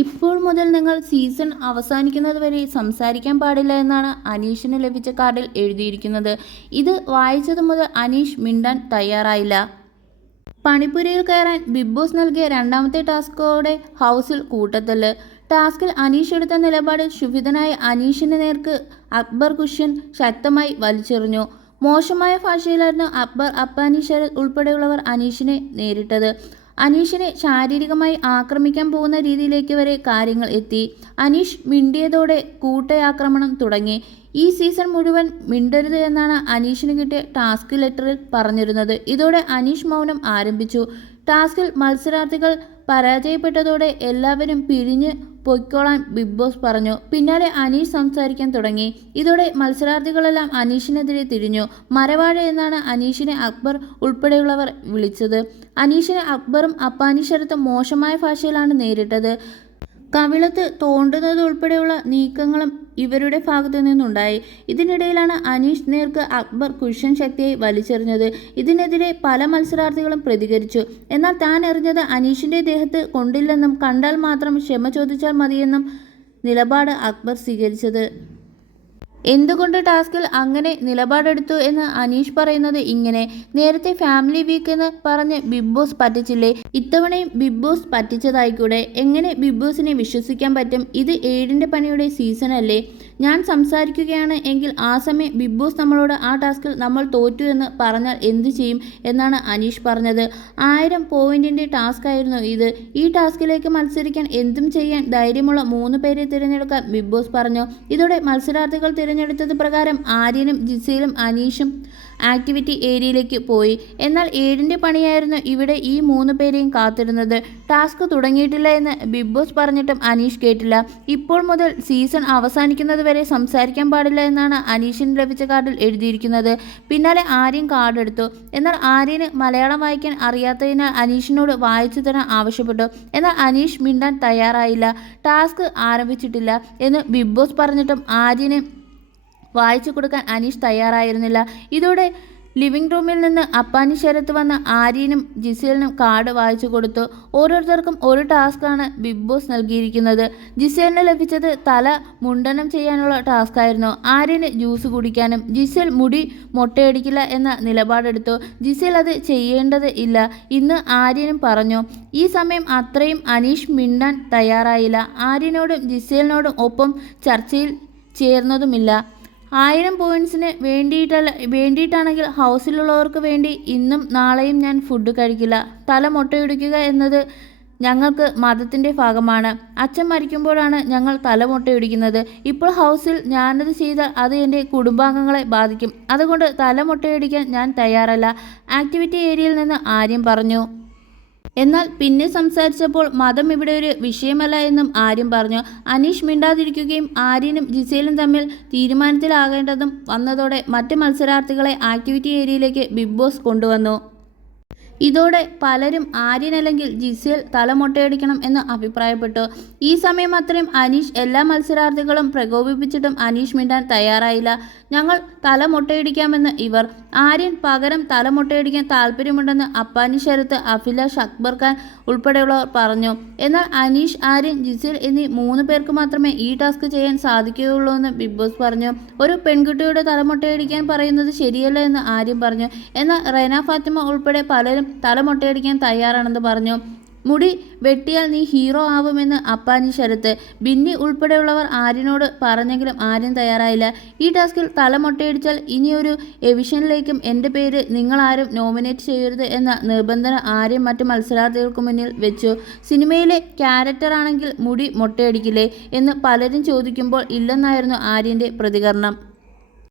ഇപ്പോൾ മുതൽ നിങ്ങൾ സീസൺ അവസാനിക്കുന്നത് വരെ സംസാരിക്കാൻ പാടില്ല എന്നാണ് അനീഷിന് ലഭിച്ച കാർഡിൽ എഴുതിയിരിക്കുന്നത്. ഇത് വായിച്ചത് മുതൽ അനീഷ് മിണ്ടാൻ തയ്യാറായില്ല. പണിപ്പുരയിൽ കയറാൻ ബിഗ് ബോസ് നൽകിയ രണ്ടാമത്തെ ടാസ്കോടെ ഹൗസിൽ കൂട്ടത്തല്ല്. ടാസ്കിൽ അനീഷ് എടുത്ത നിലപാടിൽ ശുഭിതനായ അനീഷിന് നേർക്ക് അക്ബർ കുഷ്യൻ ശക്തമായി വലിച്ചെറിഞ്ഞു. മോശമായ ഭാഷയിലായിരുന്നു അക്ബർ അപ്പാനി ഉൾപ്പെടെയുള്ളവർ അനീഷിനെ നേരിട്ടത്. അനീഷിനെ ശാരീരികമായി ആക്രമിക്കാൻ പോകുന്ന രീതിയിലേക്ക് വരെ കാര്യങ്ങൾ എത്തി. അനീഷ് മിണ്ടിയതോടെ കൂട്ടയാക്രമണം തുടങ്ങി. ഈ സീസൺ മുഴുവൻ മിണ്ടരുത് എന്നാണ് അനീഷിന് കിട്ടിയ ടാസ്ക് ലെറ്ററിൽ പറഞ്ഞിരുന്നത്. ഇതോടെ അനീഷ് മൗനം ആരംഭിച്ചു. ടാസ്കിൽ മത്സരാർത്ഥികൾ പരാജയപ്പെട്ടതോടെ എല്ലാവരും പിരിഞ്ഞ് പൊയ്ക്കോളാൻ ബിഗ് ബോസ് പറഞ്ഞു. പിന്നാലെ അനീഷ് സംസാരിക്കാൻ തുടങ്ങി. ഇതോടെ മത്സരാർത്ഥികളെല്ലാം അനീഷിനെതിരെ തിരിഞ്ഞു. മരവാഴ എന്നാണ് അനീഷിനെ അക്ബർ ഉൾപ്പെടെയുള്ളവർ വിളിച്ചത്. അനീഷിനെ അക്ബറും അപ്പാനി മോശമായ ഭാഷയിലാണ് നേരിട്ടത്. കവിളത്ത് തോണ്ടുന്നത് ഉൾപ്പെടെയുള്ള നീക്കങ്ങളും ഇവരുടെ ഭാഗത്തു നിന്നുണ്ടായി. ഇതിനിടയിലാണ് അനീഷ് നേർക്ക് അക്ബർ കുഷൻ ശക്തിയെ വലിച്ചെറിഞ്ഞത്. ഇതിനെതിരെ പല മത്സരാർത്ഥികളും പ്രതികരിച്ചു. എന്നാൽ താൻ എറിഞ്ഞത് അനീഷിന്റെ ദേഹത്ത് കൊണ്ടില്ലെന്നും കണ്ടാൽ മാത്രം ക്ഷമ ചോദിച്ചാൽ മതിയെന്നും നിലപാട് അക്ബർ സ്വീകരിച്ചത്. എന്തുകൊണ്ട് ടാസ്കിൽ അങ്ങനെ നിലപാടെടുത്തു എന്ന് അനീഷ് പറയുന്നത് ഇങ്ങനെ. നേരത്തെ ഫാമിലി വീക്ക് എന്ന് പറഞ്ഞ് ബിഗ് ബോസ് പറ്റിച്ചില്ലേ? ഇത്തവണയും ബിഗ് ബോസ് പറ്റിച്ചതായിക്കൂടെ? എങ്ങനെ ബിഗ് ബോസിനെ വിശ്വസിക്കാൻ പറ്റും? ഇത് ഏഴിന്റെ പണിയുടെ സീസൺ അല്ലേ ഞാൻ സംസാരിക്കുകയാണ് എങ്കിൽ ആ സമയം ബിഗ് ബോസ് നമ്മളോട് ആ ടാസ്കിൽ നമ്മൾ തോറ്റു എന്ന് പറഞ്ഞാൽ എന്ത് ചെയ്യും എന്നാണ് അനീഷ് പറഞ്ഞത്. ആയിരം പോയിന്റിന്റെ ടാസ്ക് ആയിരുന്നു ഇത്. ഈ ടാസ്കിലേക്ക് മത്സരിക്കാൻ എന്തും ചെയ്യാൻ ധൈര്യമുള്ള മൂന്ന് പേരെ തിരഞ്ഞെടുക്കാൻ ബിഗ് ബോസ് പറഞ്ഞു. ഇതോടെ മത്സരാർത്ഥികൾ തിരഞ്ഞെടുത്തത് പ്രകാരം ആര്യനും ജിസയിലും അനീഷും ആക്ടിവിറ്റി ഏരിയയിലേക്ക് പോയി. എന്നാൽ ഏഴിന്റെ പണിയായിരുന്നു ഇവിടെ ഈ മൂന്ന് പേരെയും കാത്തിരുന്നത്. ടാസ്ക് തുടങ്ങിയിട്ടില്ല എന്ന് ബിഗ് ബോസ് പറഞ്ഞിട്ടും അനീഷ് കേട്ടില്ല. ഇപ്പോൾ മുതൽ സീസൺ അവസാനിക്കുന്നത് വരെ സംസാരിക്കാൻ പാടില്ല എന്നാണ് അനീഷിന് ലഭിച്ച കാർഡിൽ എഴുതിയിരിക്കുന്നത്. പിന്നാലെ ആര്യൻ കാർഡ് എടുത്തു. എന്നാൽ ആര്യന് മലയാളം വായിക്കാൻ അറിയാത്തതിനാൽ അനീഷിനോട് വായിച്ചു തരാൻ ആവശ്യപ്പെട്ടു. എന്നാൽ അനീഷ് മിണ്ടാൻ തയ്യാറായില്ല. ടാസ്ക് ആരംഭിച്ചിട്ടില്ല എന്ന് ബിഗ് ബോസ് പറഞ്ഞിട്ടും ആര്യന് വായിച്ചു കൊടുക്കാൻ അനീഷ് തയ്യാറായിരുന്നില്ല. ഇതോടെ ലിവിംഗ് റൂമിൽ നിന്ന് അപ്പാനി ശരത്ത് വന്ന ആര്യനും ജിസേലിനും കാർഡ് വായിച്ചു കൊടുത്തു. ഓരോരുത്തർക്കും ഒരു ടാസ്ക്കാണ് ബിഗ് ബോസ് നൽകിയിരിക്കുന്നത്. ജിസേലിന് ലഭിച്ചത് തല മുണ്ടനം ചെയ്യാനുള്ള ടാസ്ക്കായിരുന്നു. ആര്യന് ജ്യൂസ് കുടിക്കാനും ജിസേൽ മുടി മൊട്ടയടിക്കില്ല എന്ന നിലപാടെടുത്തു. ജിസേൽ അത് ചെയ്യേണ്ടത് ഇല്ല. ഇന്ന് ആര്യനും പറഞ്ഞു ഈ സമയം അത്രയും അനീഷ് മിണ്ടാൻ തയ്യാറായില്ല. ആര്യനോടും ജിസേലിനോടും ഒപ്പം ചർച്ചയിൽ ചേർന്നതുമില്ല. ആയിരം പോയിന്റ്സിന് വേണ്ടിയിട്ടല്ല വേണ്ടിയിട്ടാണെങ്കിൽ ഹൗസിലുള്ളവർക്ക് വേണ്ടി ഇന്നും നാളെയും ഞാൻ ഫുഡ് കഴിക്കില്ല. തല മുട്ടയിടിക്കുക എന്നത് ഞങ്ങൾക്ക് മതത്തിന്റെ ഭാഗമാണ്. അച്ഛൻ മരിക്കുമ്പോഴാണ് ഞങ്ങൾ തല മുട്ടയൊടിക്കുന്നത്. ഇപ്പോൾ ഹൗസിൽ ഞാനത് ചെയ്താൽ അത് എന്റെ കുടുംബാംഗങ്ങളെ ബാധിക്കും. അതുകൊണ്ട് തല മുട്ടയൊടിക്കാൻ ഞാൻ തയ്യാറല്ല. ആക്ടിവിറ്റി ഏരിയയിൽ നിന്ന് ആര്യം പറഞ്ഞു. എന്നാൽ പിന്നെ സംസാരിച്ചപ്പോൾ മതം ഇവിടെ ഒരു വിഷയമല്ല എന്നും ആര്യം പറഞ്ഞു. അനീഷ് മിണ്ടാതിരിക്കുകയും ആര്യനും ജിസേലും തമ്മിൽ തീരുമാനത്തിലാകേണ്ടതും വന്നതോടെ മറ്റ് മത്സരാർത്ഥികളെ ആക്ടിവിറ്റി ഏരിയയിലേക്ക് ബിഗ് ബോസ് കൊണ്ടുവന്നു. ഇതോടെ പലരും ആര്യനല്ലെങ്കിൽ ജിസേൽ തലമൊട്ടയടിക്കണം എന്ന് അഭിപ്രായപ്പെട്ടു. ഈ സമയം അത്രയും അനീഷ് എല്ലാ മത്സരാർത്ഥികളും പ്രകോപിപ്പിച്ചിട്ടും അനീഷ് മിണ്ടാൻ തയ്യാറായില്ല. ഞങ്ങൾ തലമൊട്ടയടിക്കാമെന്ന് ഇവർ. ആര്യൻ പകരം തലമൊട്ടയടിക്കാൻ താല്പര്യമുണ്ടെന്ന് അപ്പാനി ശരത്ത് അഫിലാഷ് അക്ബർ ഖാൻ ഉൾപ്പെടെയുള്ളവർ പറഞ്ഞു. എന്നാൽ അനീഷ് ആര്യൻ ജിസിൽ എന്നീ മൂന്ന് പേർക്ക് മാത്രമേ ഈ ടാസ്ക് ചെയ്യാൻ സാധിക്കുകയുള്ളൂ എന്ന് ബിഗ് ബോസ് പറഞ്ഞു. ഒരു പെൺകുട്ടിയുടെ തലമൊട്ടയടിക്കാൻ പറയുന്നത് ശരിയല്ല എന്ന് ആര്യൻ പറഞ്ഞു. എന്നാൽ റെന ഫാത്തിമ ഉൾപ്പെടെ പലരും തലമൊട്ടയടിക്കാൻ തയ്യാറാണെന്ന് പറഞ്ഞു. മുടി വെട്ടിയാൽ നീ ഹീറോ ആവുമെന്ന് അപ്പാനി ശരത്ത് ബിന്നി ഉൾപ്പെടെയുള്ളവർ ആര്യനോട് പറഞ്ഞെങ്കിലും ആര്യൻ തയ്യാറായില്ല. ഈ ടാസ്കിൽ തലമൊട്ടയടിച്ചാൽ ഇനിയൊരു എവിഷനിലേക്കും എന്റെ പേര് നിങ്ങളാരും നോമിനേറ്റ് ചെയ്യരുത് എന്ന നിബന്ധന ആര്യൻ മറ്റു മത്സരാർത്ഥികൾക്ക് മുന്നിൽ വെച്ചു. സിനിമയിലെ ക്യാരക്ടറാണെങ്കിൽ മുടി മൊട്ടയടിക്കില്ലേ എന്ന് പലരും ചോദിക്കുമ്പോൾ ഇല്ലെന്നായിരുന്നു ആര്യന്റെ പ്രതികരണം.